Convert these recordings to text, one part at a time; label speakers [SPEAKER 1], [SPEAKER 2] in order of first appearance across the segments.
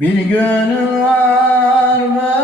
[SPEAKER 1] Bir gönül var bende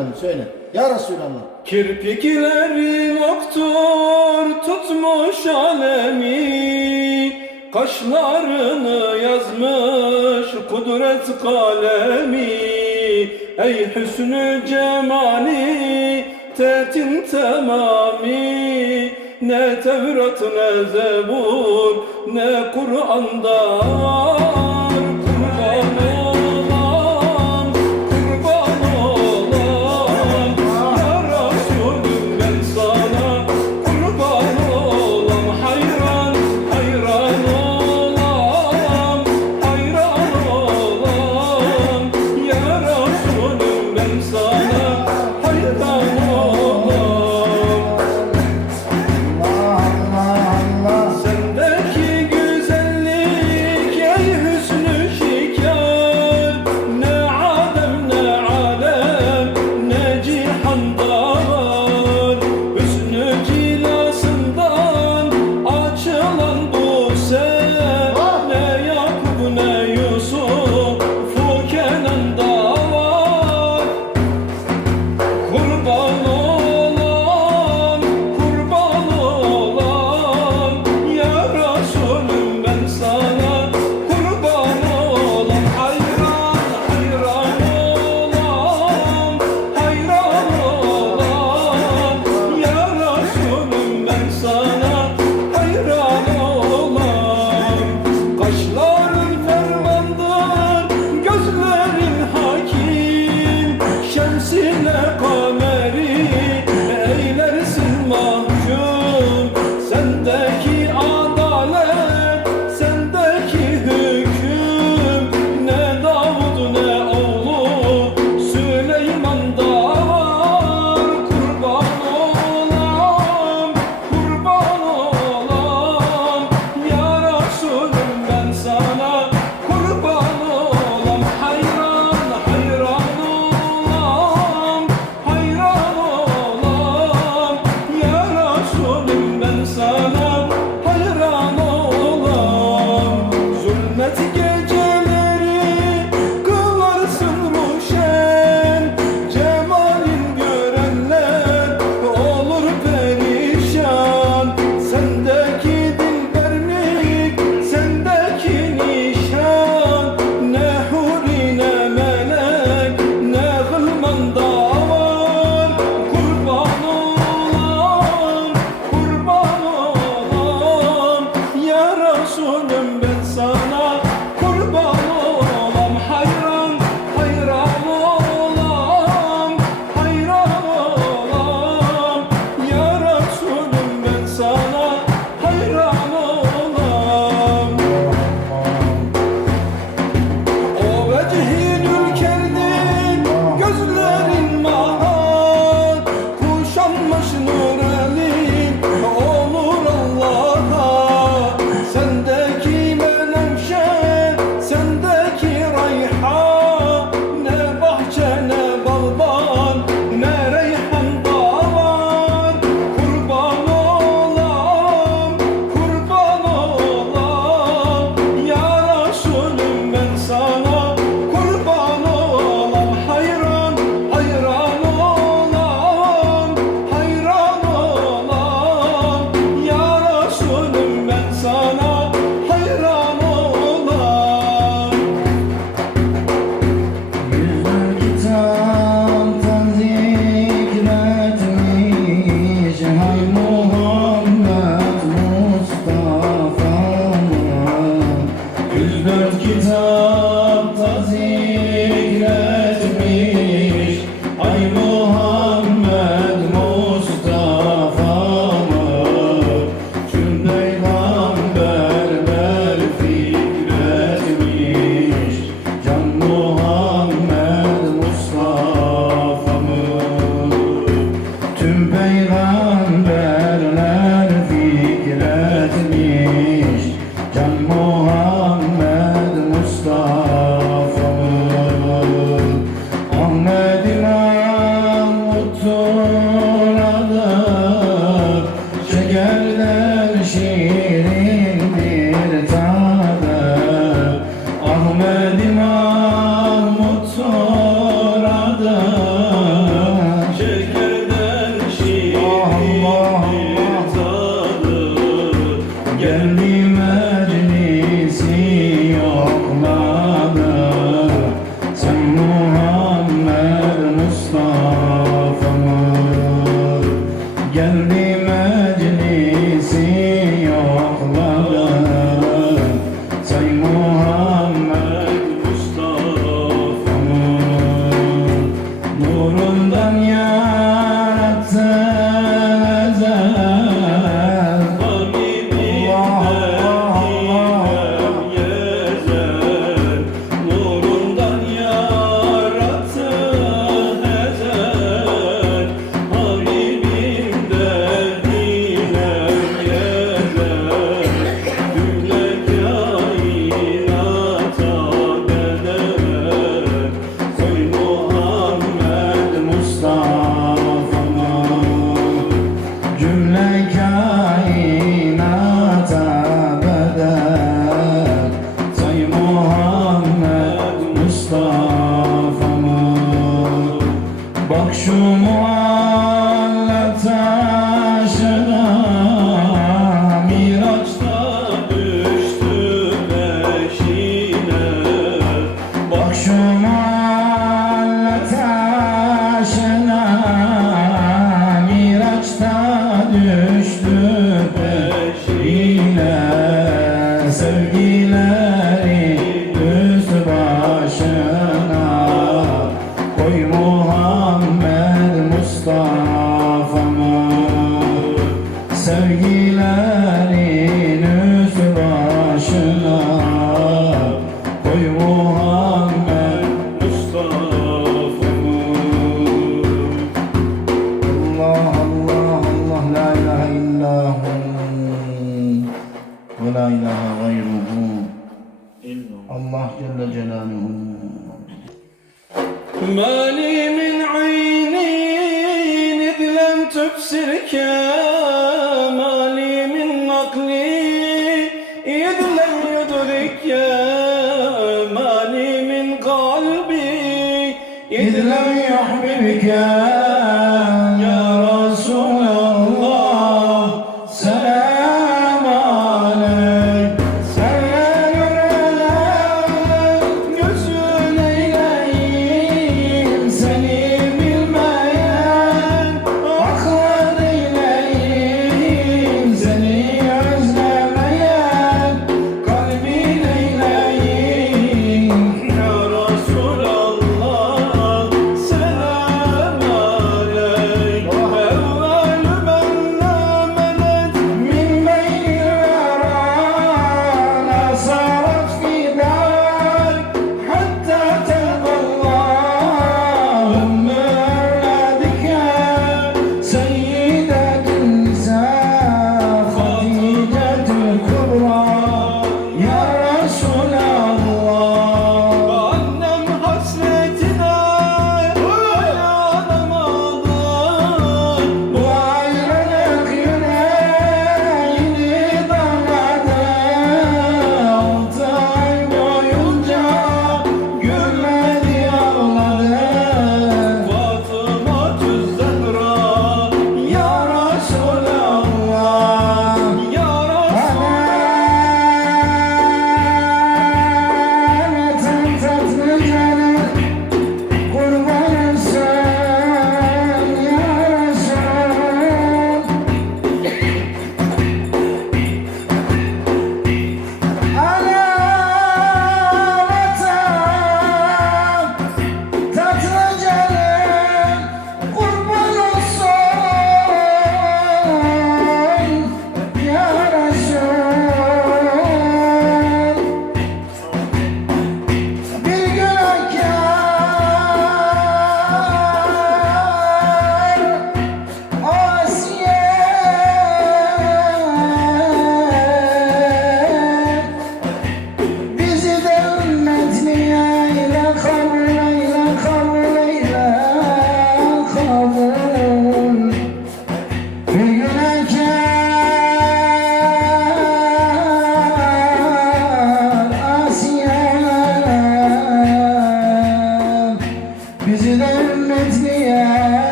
[SPEAKER 2] efendim söyle. Ya Resulallah.
[SPEAKER 3] Kirpikleri doktor tutmuş alemi Kaşlarını yazmış kudret kalemi Ey hüsnü cemali tetin temami Ne Tevrat ne Zebur ne Kur'an'da var
[SPEAKER 1] Kur'an'da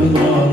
[SPEAKER 1] the Lord.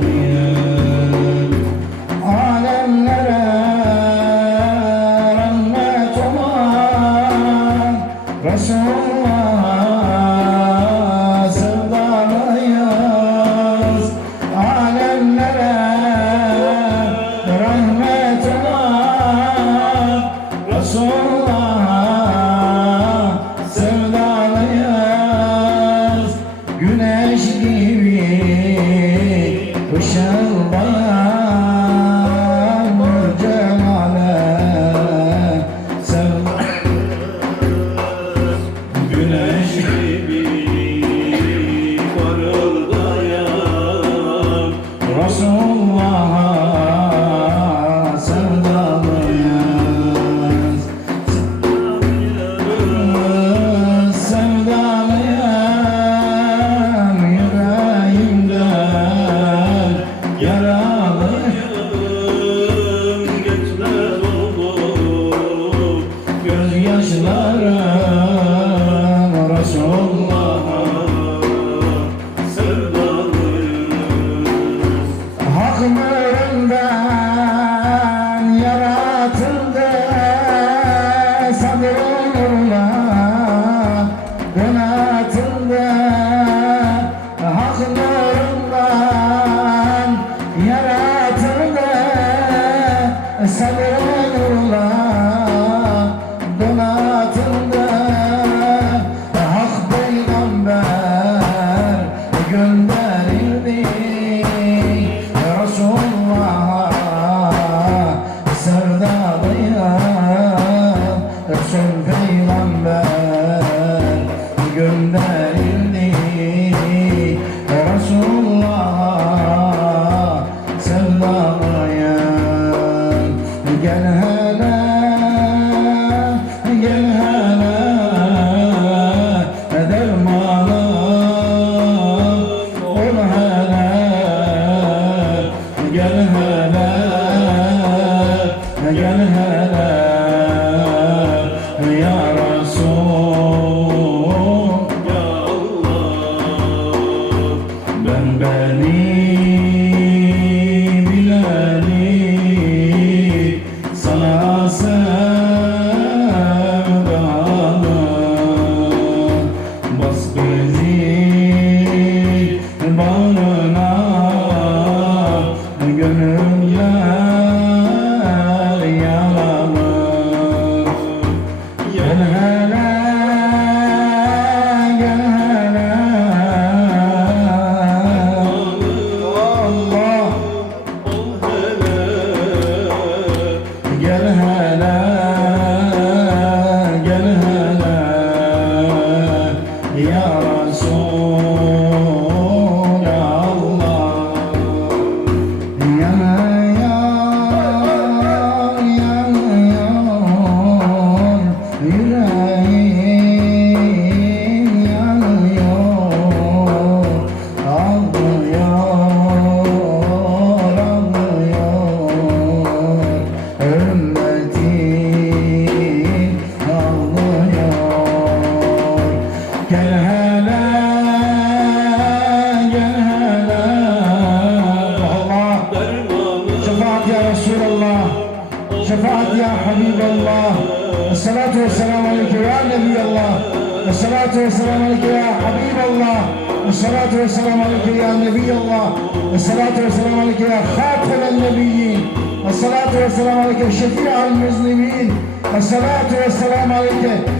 [SPEAKER 1] Vesselamu aleyke Şefi'al Müznimin Esselatu vesselamu aleyke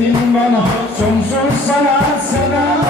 [SPEAKER 3] ettim bana Sonsuz
[SPEAKER 1] sana selam